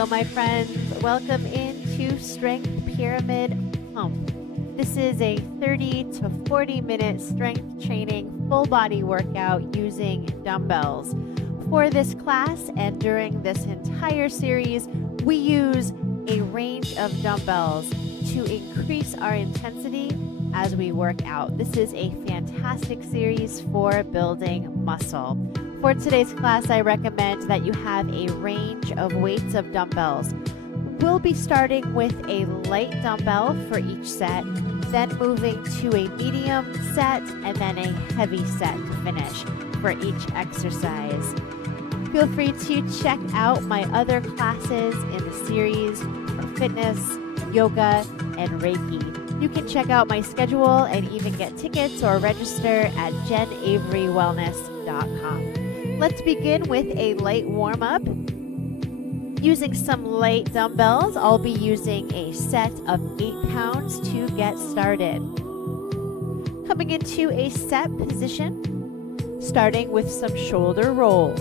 Hello, my friends. Welcome into Strength Pyramid Pump. This is a 30 to 40 minute strength training full body workout using dumbbells. For this class and during this entire series, we use a range of dumbbells to increase our intensity as we work out. This is a fantastic series for building muscle. For today's class, I recommend that you have a range of weights of dumbbells. We'll be starting with a light dumbbell for each set, then moving to a medium set, and then a heavy set to finish for each exercise. Feel free to check out my other classes in the series for fitness, yoga, and Reiki. You can check out my schedule and even get tickets or register at jenaverywellness.com. Let's begin with a light warm-up. Using some light dumbbells, I'll be using a set of 8 pounds to get started. Coming into a set position, starting with some shoulder rolls.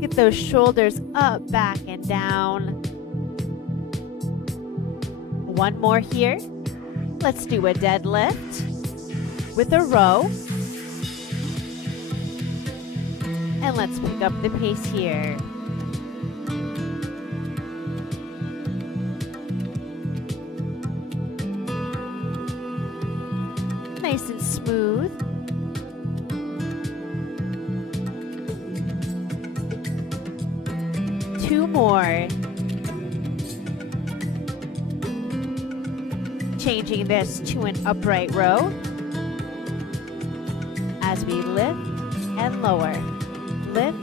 Get those shoulders up, back, and down. One more here. Let's do a deadlift with a row. And let's pick up the pace here. Nice and smooth. Two more. Changing this to an upright row as we lift and lower, lift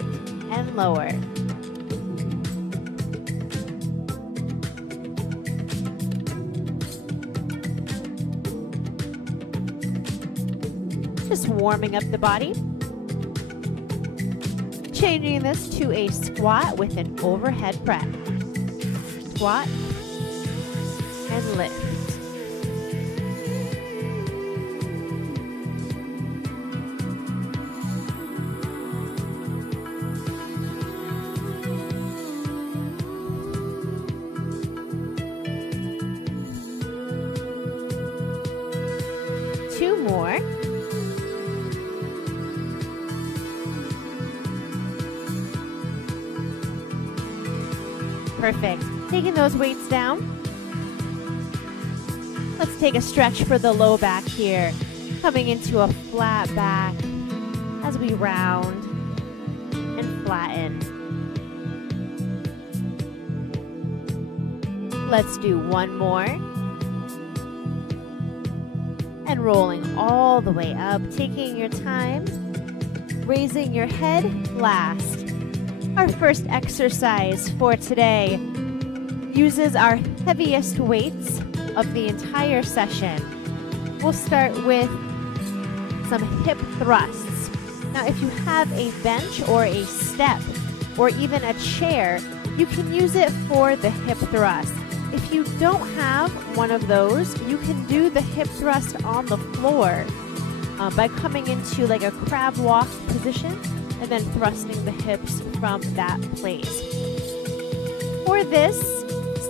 and lower. Just warming up the body. Changing this to a squat with an overhead press. Squat and lift. Two more. Perfect. Taking those weights down. Let's take a stretch for the low back here. Coming into a flat back as we round and flatten. Let's do one more. And rolling all the way up, taking your time, raising your head last. Our first exercise for today uses our heaviest weights of the entire session. We'll start with some hip thrusts. Now, if you have a bench or a step or even a chair, you can use it for the hip thrust. If you don't have one of those, you can do the hip thrust on the floor by coming into like a crab walk position and then thrusting the hips from that place. For this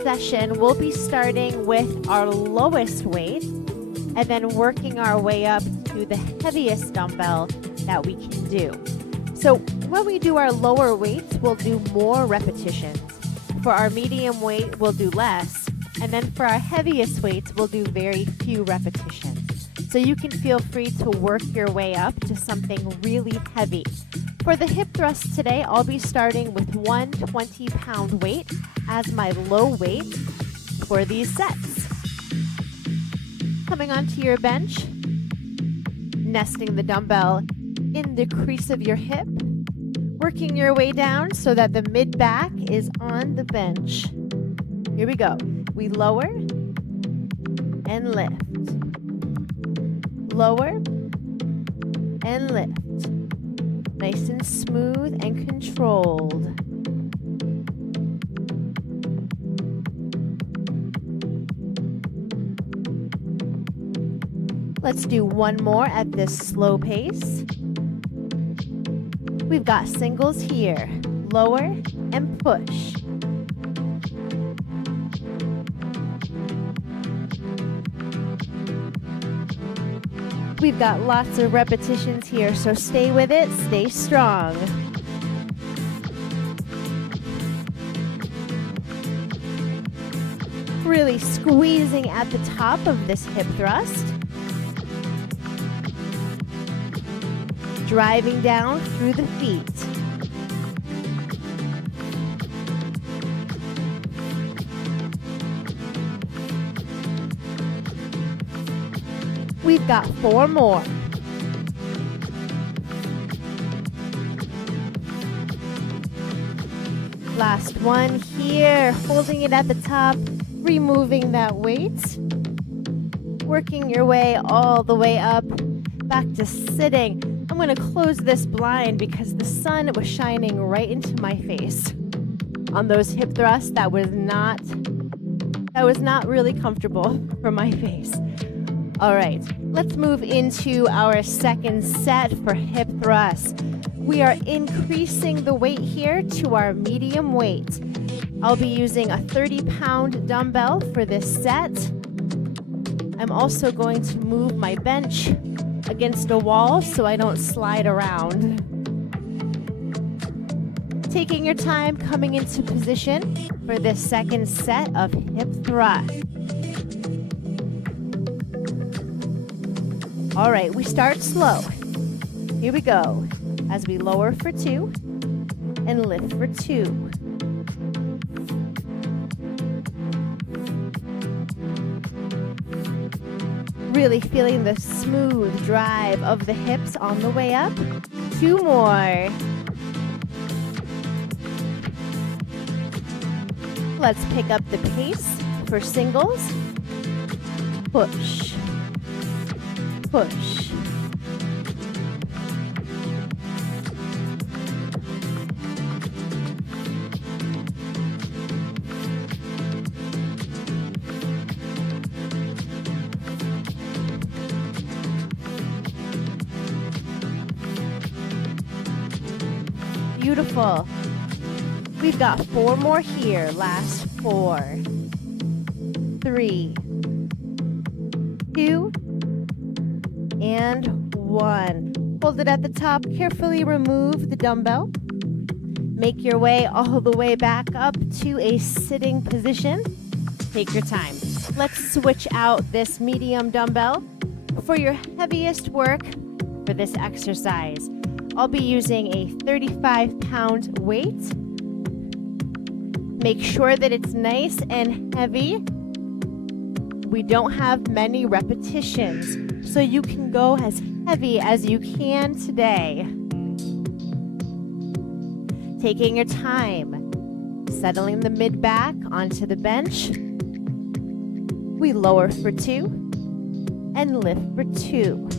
session, we'll be starting with our lowest weight and then working our way up to the heaviest dumbbell that we can do. So when we do our lower weights, we'll do more repetitions. For our medium weight, we'll do less. And then for our heaviest weights, we'll do very few repetitions. So you can feel free to work your way up to something really heavy. For the hip thrust today, I'll be starting with one 20-pound weight as my low weight for these sets. Coming onto your bench, nesting the dumbbell in the crease of your hip, working your way down so that the mid-back is on the bench. Here we go. We lower and lift. Lower and lift. Nice and smooth and controlled. Let's do one more at this slow pace. We've got singles here, lower and push. We've got lots of repetitions here, so stay with it, stay strong. Really squeezing at the top of this hip thrust. Driving down through the feet. We've got 4 more. Last one here, holding it at the top, removing that weight. Working your way all the way up, back to sitting. I'm going to close this blind because the sun was shining right into my face. On those hip thrusts, that was not really comfortable for my face. All right, let's move into our second set for hip thrusts. We are increasing the weight here to our medium weight. I'll be using a 30-pound dumbbell for this set. I'm also going to move my bench against a wall so I don't slide around. Taking your time coming into position for this second set of hip thrust. All right, we start slow. Here we go. As we lower for 2 and lift for 2. Really feeling the smooth drive of the hips on the way up. 2 more. Let's pick up the pace for singles. Push. Push. Beautiful. We've got 4 more here. Last 4. 3. 2. And 1. Hold it at the top. Carefully remove the dumbbell. Make your way all the way back up to a sitting position. Take your time. Let's switch out this medium dumbbell for your heaviest work for this exercise. I'll be using a 35-pound weight. Make sure that it's nice and heavy. We don't have many repetitions, so you can go as heavy as you can today. Taking your time, settling the mid-back onto the bench. We lower for 2 and lift for 2.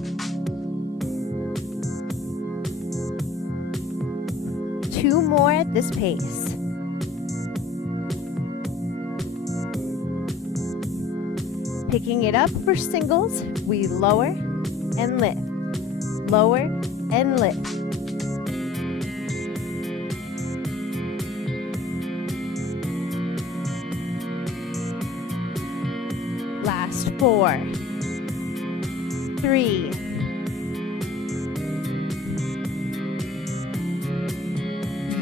2 more at this pace. Picking it up for singles, we lower and lift. Lower and lift. Last 4. 3.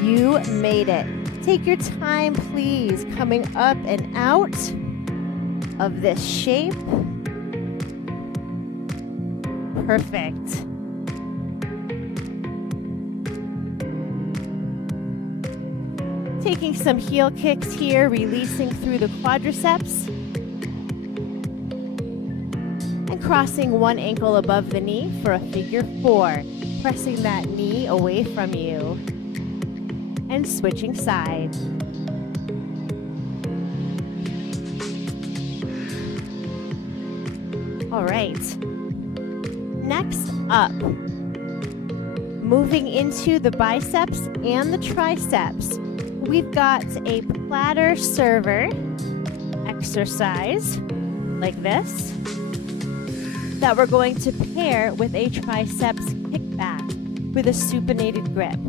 You made it. Take your time, please, coming up and out of this shape. Perfect. Taking some heel kicks here, releasing through the quadriceps. And crossing one ankle above the knee for a figure 4. Pressing that knee away from you. And switching sides. All right. Next up, moving into the biceps and the triceps, we've got a platter server exercise like this that we're going to pair with a triceps kickback with a supinated grip.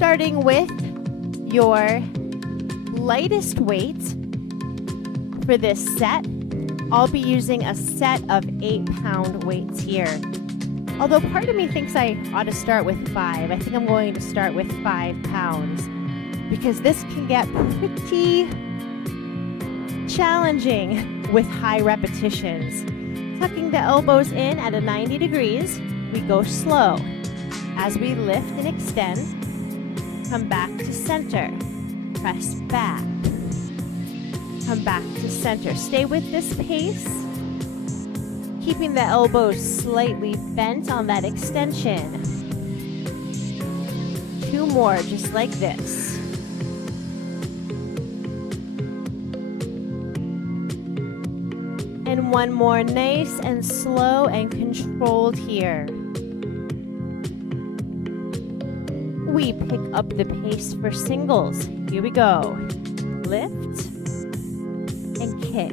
starting with your lightest weight for this set. I'll be using a set of 8-pound weights here. Although part of me thinks I ought to start with 5. I think I'm going to start with 5 pounds because this can get pretty challenging with high repetitions. Tucking the elbows in at a 90 degrees, we go slow. As we lift and extend, come back to center, press back, come back to center. Stay with this pace, keeping the elbows slightly bent on that extension. 2 more, just like this. And 1 more, nice and slow and controlled here. We pick up the pace for singles. Here we go. Lift and kick.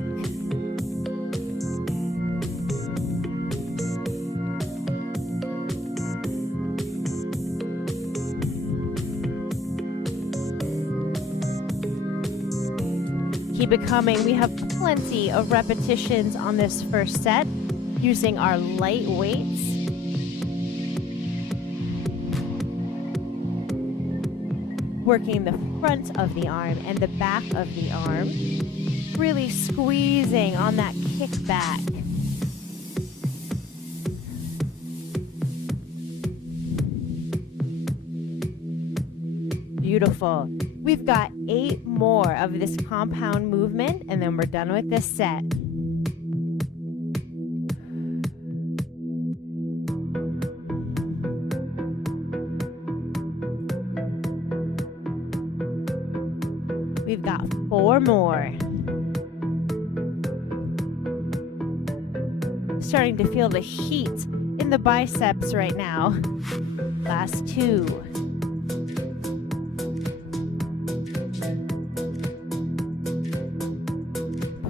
Keep it coming. We have plenty of repetitions on this first set using our light weights. Working the front of the arm and the back of the arm. Really squeezing on that kickback. Beautiful. We've got 8 more of this compound movement, and then we're done with this set. We've got 4 more. Starting to feel the heat in the biceps right now. Last 2.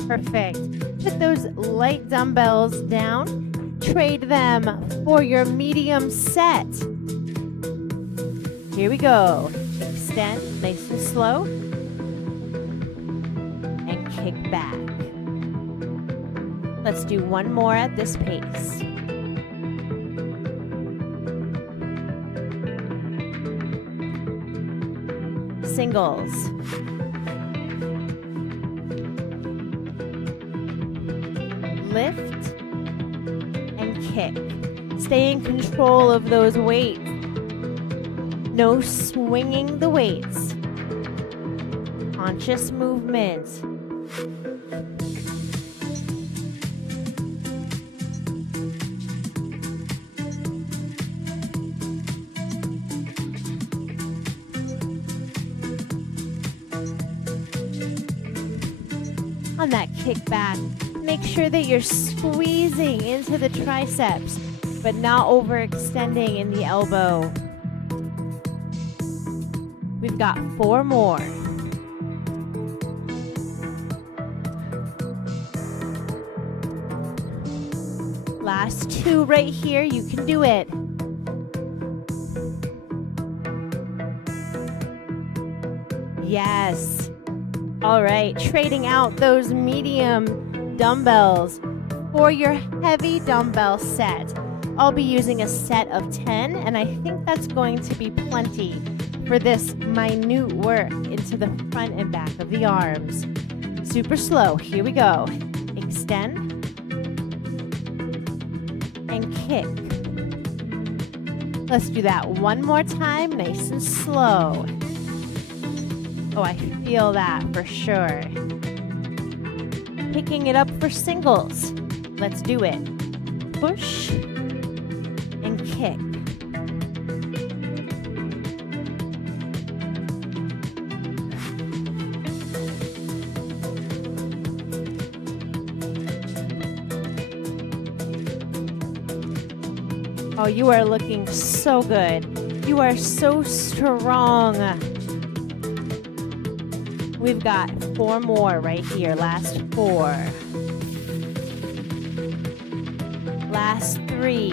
Perfect. Put those light dumbbells down. Trade them for your medium set. Here we go. Extend, nice and slow. And kick back. Let's do 1 more at this pace. Singles. Lift and kick. Stay in control of those weights. No swinging the weights. Conscious movement. On that kickback, make sure that you're squeezing into the triceps, but not overextending in the elbow. We've got 4 more. Last 2 right here, you can do it. Yes. All right, trading out those medium dumbbells for your heavy dumbbell set. I'll be using a set of 10, and I think that's going to be plenty for this minute work into the front and back of the arms. Super slow, here we go. Extend and kick. Let's do that 1 more time, nice and slow. Oh, I feel that for sure. Picking it up for singles. Let's do it. Push and kick. Oh, you are looking so good. You are so strong. We've got 4 more right here. Last 4. Last 3.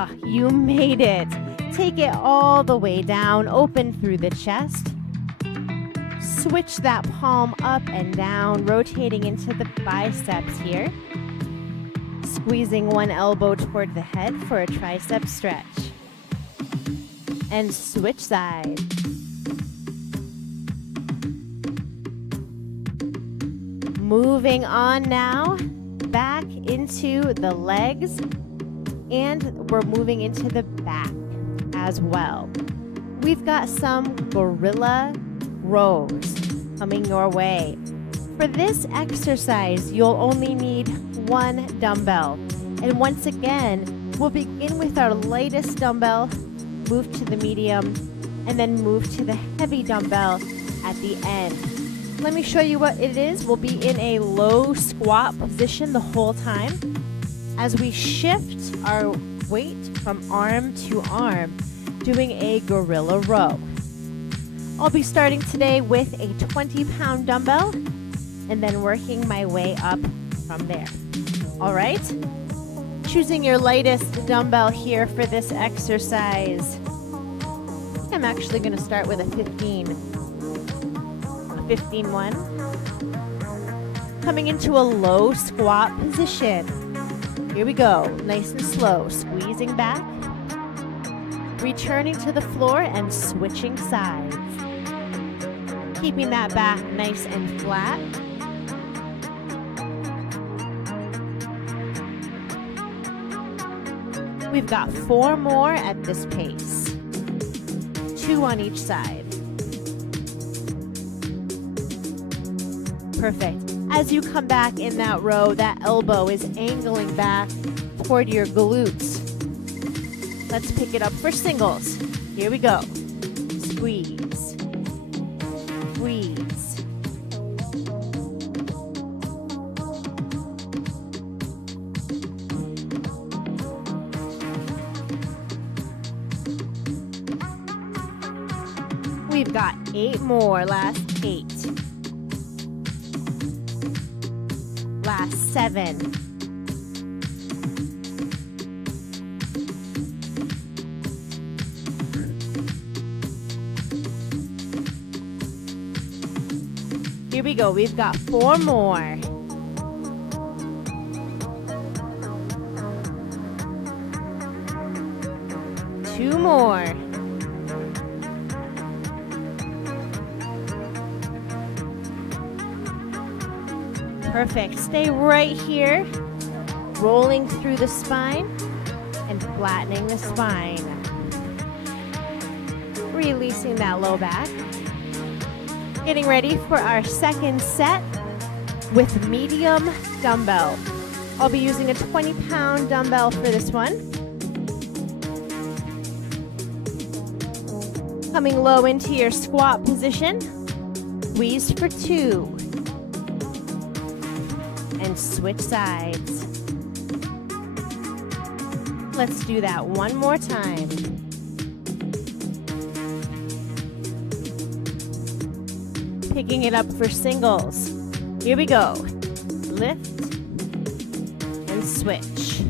Ah, you made it. Take it all the way down, open through the chest. Switch that palm up and down, rotating into the biceps here. Squeezing one elbow toward the head for a tricep stretch. And switch sides. Moving on now, back into the legs, and we're moving into the back as well. We've got some gorilla rows coming your way. For this exercise, you'll only need one dumbbell. And once again, we'll begin with our lightest dumbbell, move to the medium, and then move to the heavy dumbbell at the end. Let me show you what it is. We'll be in a low squat position the whole time as we shift our weight from arm to arm, doing a gorilla row. I'll be starting today with a 20-pound dumbbell and then working my way up from there. All right? Choosing your lightest dumbbell here for this exercise. I'm actually going to start with a 15 one. Coming into a low squat position. Here we go. Nice and slow. Squeezing back. Returning to the floor and switching sides. Keeping that back nice and flat. We've got 4 more at this pace. 2 on each side. Perfect. As you come back in that row, that elbow is angling back toward your glutes. Let's pick it up for singles. Here we go. Squeeze. Squeeze. We've got 8 more, last 8. Last 7. Here we go. We've got 4 more. Two more. Perfect. Stay right here, rolling through the spine and flattening the spine. Releasing that low back. Getting ready for our second set with medium dumbbell. I'll be using a 20-pound dumbbell for this one. Coming low into your squat position. Squeeze for 2. And switch sides. Let's do that one more time. Picking it up for singles. Here we go. Lift and switch.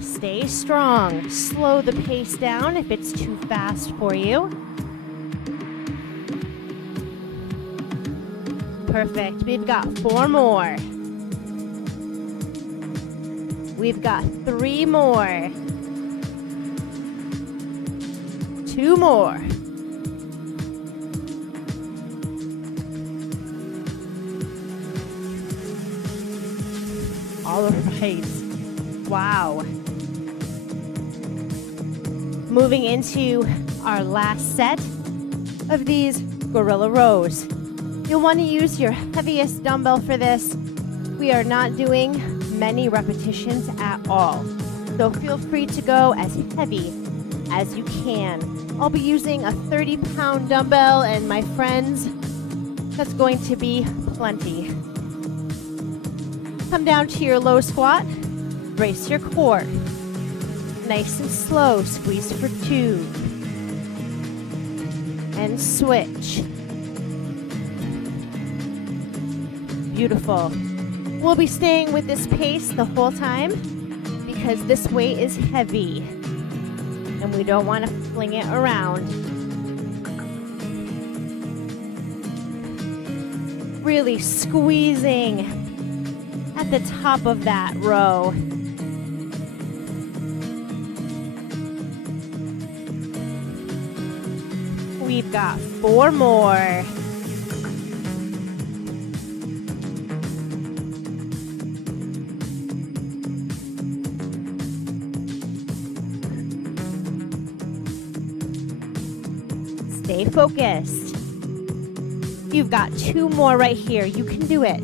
Stay strong. Slow the pace down if it's too fast for you. Perfect. We've got 4 more. We've got 3 more. 2 more. All right. Wow. Moving into our last set of these gorilla rows. You'll want to use your heaviest dumbbell for this. We are not doing many repetitions at all, so feel free to go as heavy as you can. I'll be using a 30-pound dumbbell, and my friends, that's going to be plenty. Come down to your low squat, brace your core. Nice and slow, squeeze for 2. and switch. Beautiful. We'll be staying with this pace the whole time because this weight is heavy and we don't want to fling it around. Really squeezing at the top of that row. We've got 4 more. Stay focused. You've got 2 more right here. You can do it.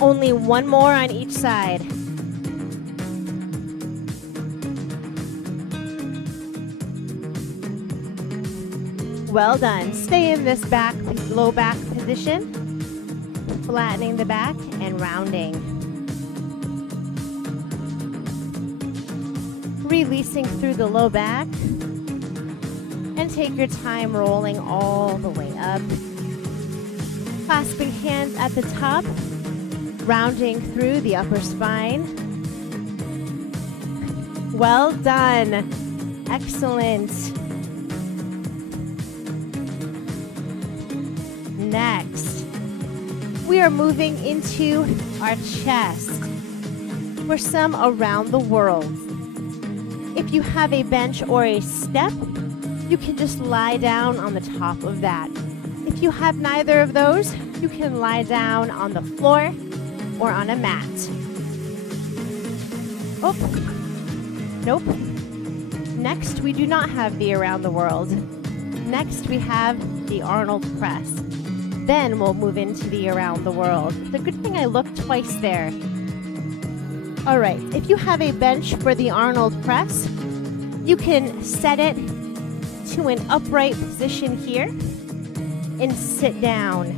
Only 1 more on each side. Well done. Stay in this low back position, flattening the back and rounding. Releasing through the low back, and take your time rolling all the way up. Clasping hands at the top, rounding through the upper spine. Well done. Excellent. Next, we are moving into our chest for some around the world. If you have a bench or a step, you can just lie down on the top of that. If you have neither of those, you can lie down on the floor or on a mat. Oh, nope. Next, we do not have the around the world. Next, we have the Arnold Press. Then we'll move into the around the world. It's a good thing I looked twice there. All right, if you have a bench for the Arnold Press, you can set it to an upright position here and sit down.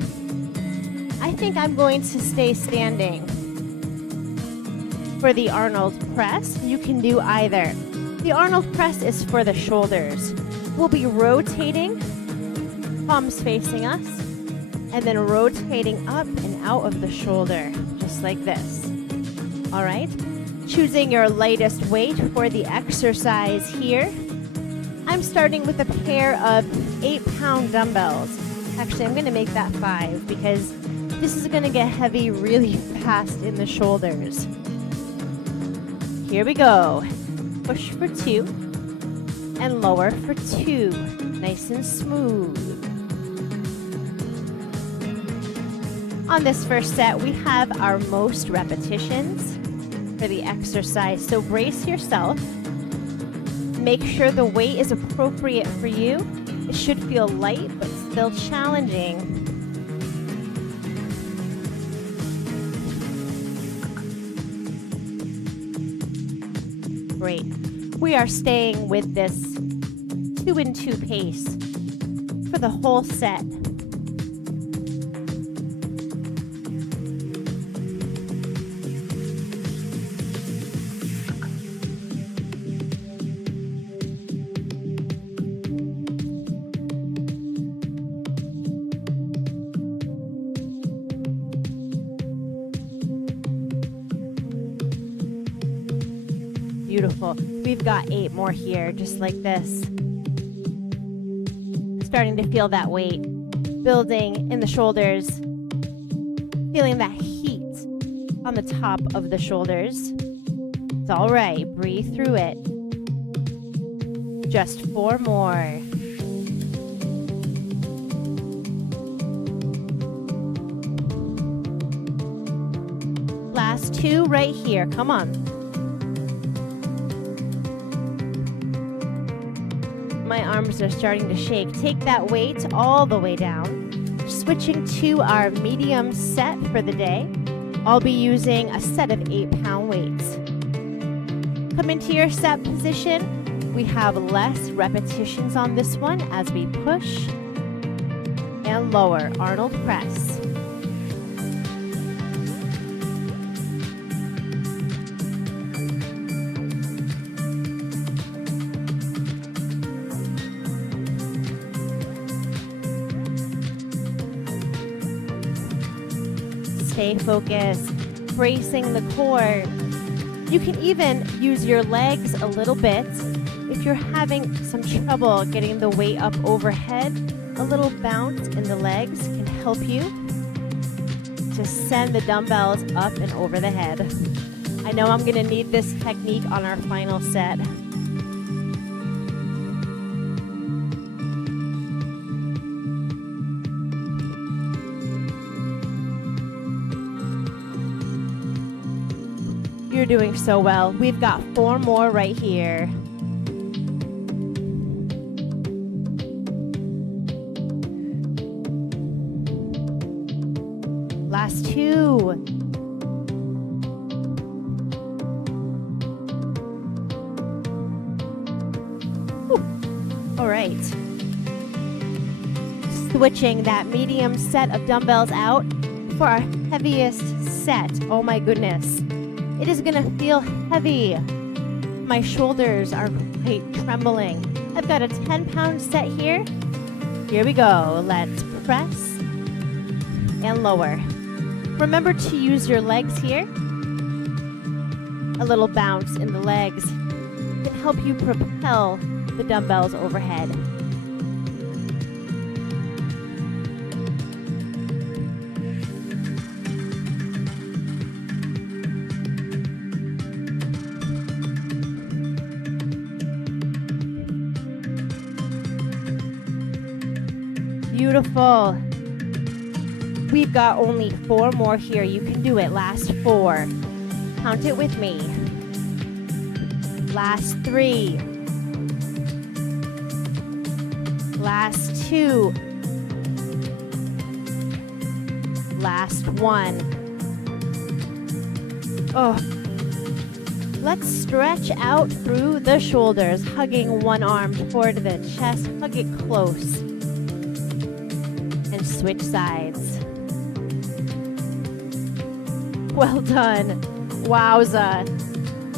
I think I'm going to stay standing. For the Arnold Press, you can do either. The Arnold Press is for the shoulders. We'll be rotating, palms facing us, and then rotating up and out of the shoulder, just like this. All right, choosing your lightest weight for the exercise here. I'm starting with a pair of 8-pound dumbbells. Actually, I'm gonna make that 5 because this is gonna get heavy really fast in the shoulders. Here we go. Push for 2 and lower for 2. Nice and smooth. On this first set, we have our most repetitions for the exercise. So brace yourself. Make sure the weight is appropriate for you. It should feel light, but still challenging. Great. We are staying with this 2 and 2 pace for the whole set. Beautiful. We've got 8 more here, just like this. Starting to feel that weight building in the shoulders. Feeling that heat on the top of the shoulders. It's all right. Breathe through it. Just 4 more. Last 2 right here. Come on. My arms are starting to shake. Take that weight all the way down. Switching to our medium set for the day. I'll be using a set of 8-pound weights. Come into your set position. We have less repetitions on this one as we push and lower. Arnold Press. Stay focused, bracing the core. You can even use your legs a little bit. If you're having some trouble getting the weight up overhead, a little bounce in the legs can help you to send the dumbbells up and over the head. I know I'm gonna need this technique on our final set. You're doing so well. We've got 4 more right here. Last 2. All right. Switching that medium set of dumbbells out for our heaviest set. Oh my goodness. It is gonna feel heavy. My shoulders are quite trembling. I've got a 10-pound set here. Here we go. Let's press and lower. Remember to use your legs here. A little bounce in the legs can help you propel the dumbbells overhead. Beautiful. We've got only 4 more here. You can do it. Last 4. Count it with me. Last 3. Last 2. Last 1. Oh. Let's stretch out through the shoulders, hugging one arm toward the chest. Hug it close. And switch sides. Well done. Wowza.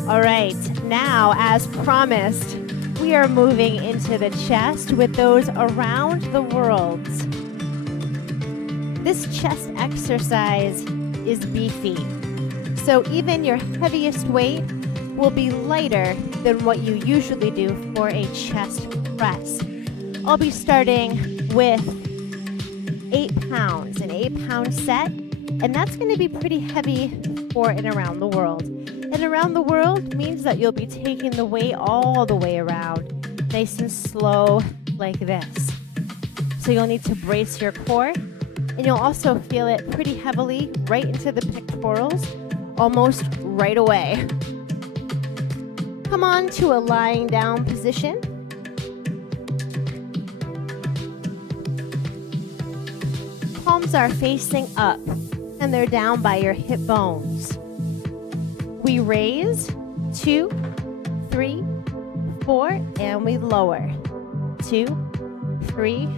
All right, now, as promised, we are moving into the chest with those around the world. This chest exercise is beefy, so even your heaviest weight will be lighter than what you usually do for a chest press. I'll be starting with 8 pounds, an 8-pound set, and that's going to be pretty heavy for an around the world. And around the world means that you'll be taking the weight all the way around, nice and slow like this. So you'll need to brace your core, and you'll also feel it pretty heavily right into the pectorals, almost right away. Come on to a lying down position. Palms are facing up, and they're down by your hip bones. We raise, 2, 3, 4, and we lower. 2, 3,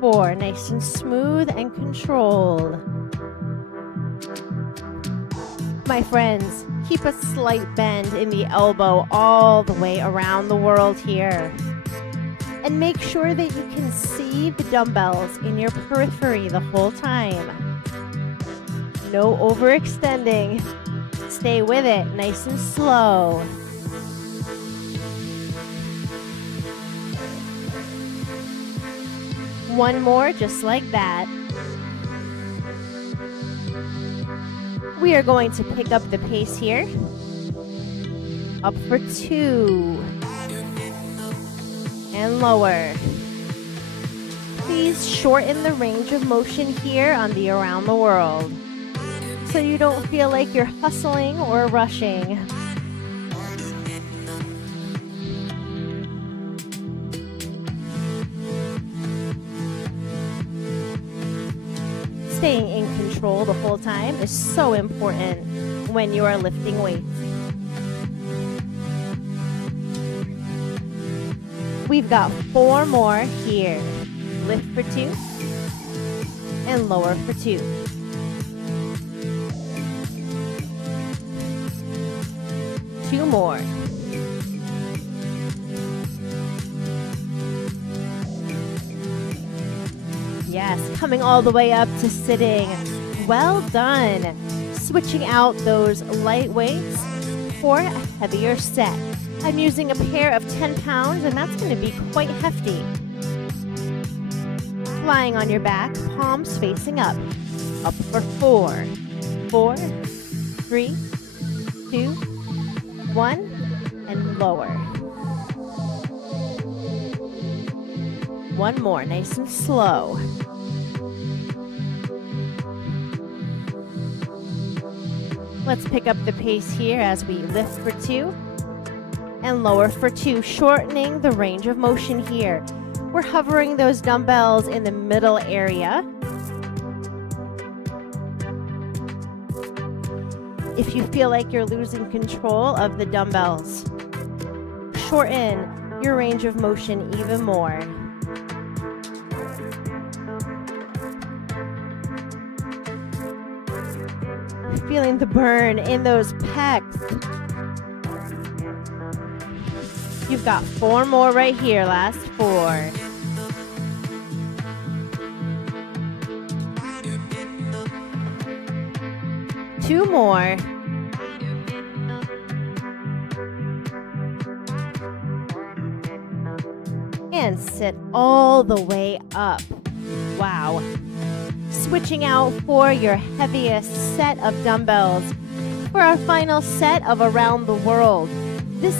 4. Nice and smooth and controlled. My friends, keep a slight bend in the elbow all the way around the world here. And make sure that you can see the dumbbells in your periphery the whole time. No overextending. Stay with it, nice and slow. One more, just like that. We are going to pick up the pace here. Up for 2. And lower. Please shorten the range of motion here on the around the world, so you don't feel like you're hustling or rushing. Staying in control the whole time is so important when you are lifting weights. We've got 4 more here. Lift for 2 and lower for 2. Two more. Yes, coming all the way up to sitting. Well done. Switching out those light weights for a heavier set. I'm using a pair of 10 pounds, and that's going to be quite hefty. Lying on your back, palms facing up. Up for 4, 4, 3, 2, 1, and lower. One more, nice and slow. Let's pick up the pace here as we lift for 2 and lower for 2, shortening the range of motion here. We're hovering those dumbbells in the middle area. If you feel like you're losing control of the dumbbells, shorten your range of motion even more. Feeling the burn in those pecs. You've got 4 more right here, last 4. Two more. And sit all the way up. Wow. Switching out for your heaviest set of dumbbells for our final set of Around the World. This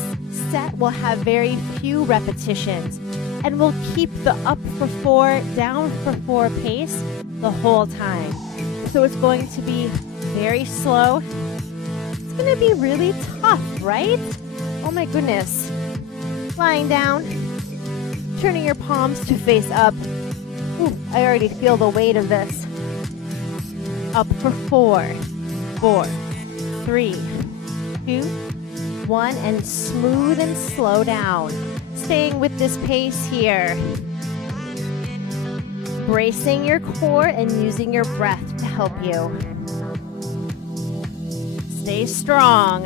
set will have very few repetitions and will keep the up for 4, down for 4 pace the whole time. So it's going to be very slow. It's going to be really tough, right? Oh my goodness. Lying down, turning your palms to face up. Ooh, I already feel the weight of this. Up for 4, 4, 3, 2, 1, and smooth and slow down. Staying with this pace here. Bracing your core and using your breath to help you. Stay strong.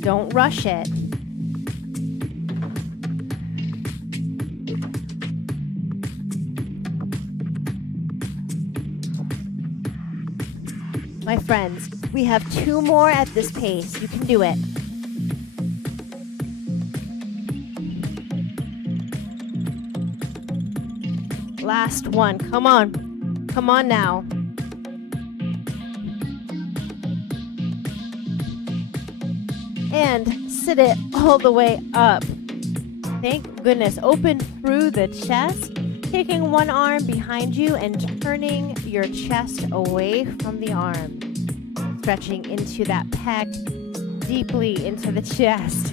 Don't rush it. My friends, we have 2 more at this pace. You can do it. Last one. Come on. Come on now. And sit it all the way up. Thank goodness. Open through the chest. Taking one arm behind you and turning your chest away from the arm. Stretching into that pec, deeply into the chest.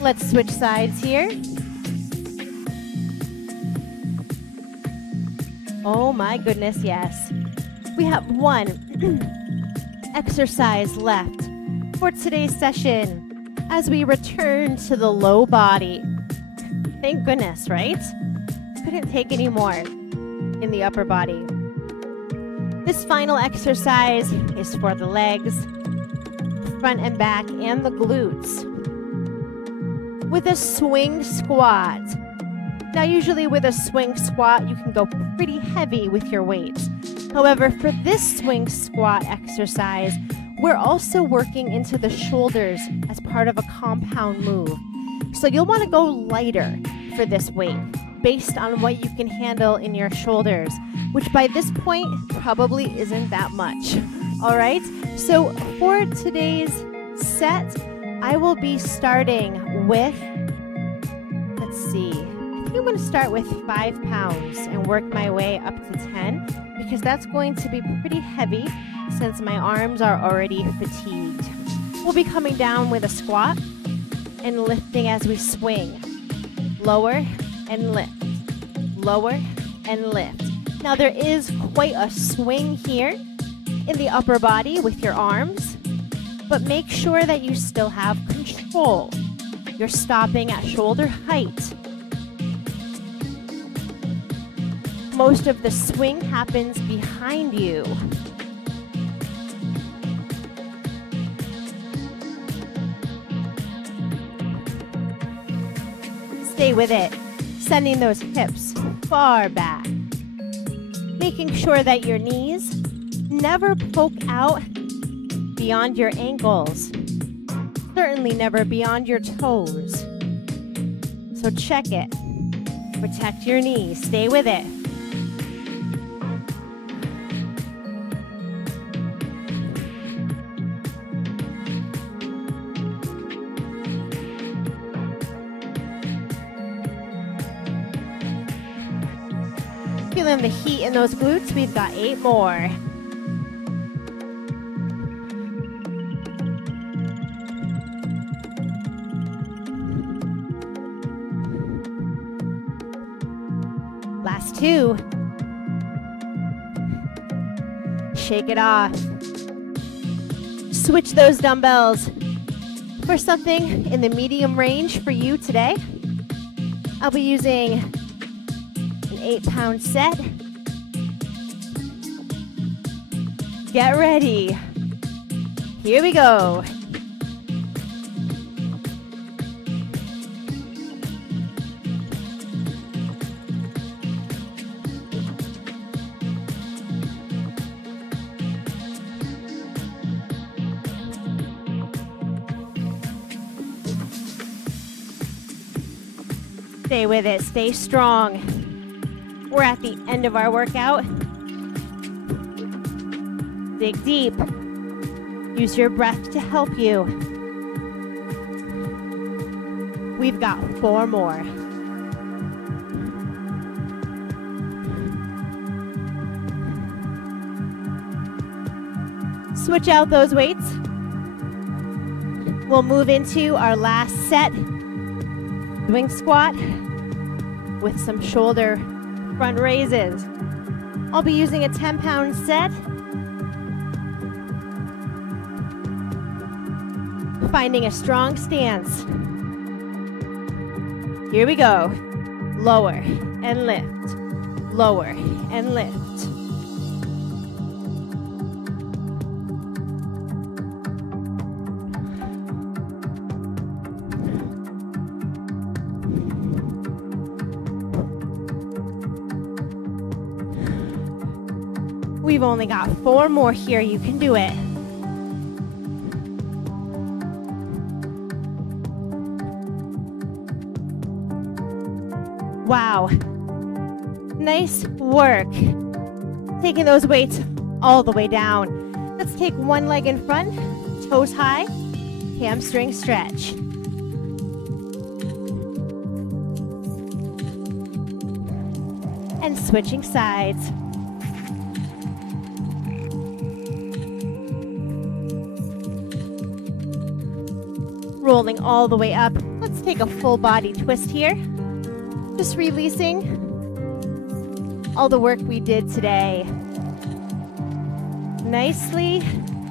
Let's switch sides here. Oh my goodness, yes. We have one exercise left for today's session as we return to the low body. Thank goodness, right? Couldn't take any more in the upper body. This final exercise is for the legs, front and back, and the glutes. With a swing squat. Now, usually with a swing squat, you can go pretty heavy with your weights. However, for this swing squat exercise, we're also working into the shoulders as part of a compound move. So you'll want to go lighter for this weight, based on what you can handle in your shoulders, which by this point probably isn't that much. All right, so for today's set, I will be starting with, let's see, I think I'm going to start with 5 pounds and work my way up to 10, because that's going to be pretty heavy since my arms are already fatigued. We'll be coming down with a squat and lifting as we swing. Lower and lift, lower and lift. Now there is quite a swing here in the upper body with your arms, but make sure that you still have control. You're stopping at shoulder height. Most of the swing happens behind you. Stay with it. Sending those hips far back. making sure that your knees never poke out beyond your ankles. Certainly never beyond your toes. So check it. Protect your knees. Stay with it. Feeling the heat in those glutes. We've got 8 more. Last 2. Shake it off. Switch those dumbbells for something in the medium range for you today. I'll be using an 8-pound set. Get ready. Here we go. Stay with it. Stay strong. We're at the end of our workout. Dig deep. Use your breath to help you. We've got 4 more. Switch out those weights. We'll move into our last set. Swing squat with some shoulder front raises. I'll be using a 10-pound set. Finding a strong stance. Here we go. Lower and lift. Lower and lift. We've only got 4 more here. You can do it. Wow. Nice work. Taking those weights all the way down. Let's take one leg in front, toes high, hamstring stretch. And switching sides. Rolling all the way up. Let's take a full body twist here. Just releasing all the work we did today. Nicely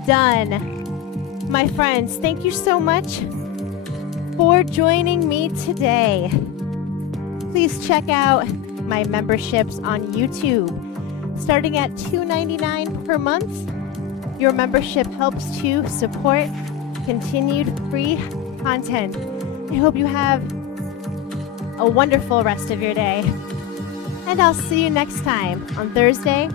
done. My friends, thank you so much for joining me today. Please check out my memberships on YouTube. Starting at $2.99 per month, your membership helps to support continued free content. I hope you have a wonderful rest of your day. And I'll see you next time on Thursday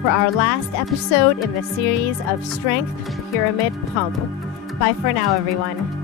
for our last episode in the series of Strength Pyramid Pump. Bye for now, everyone.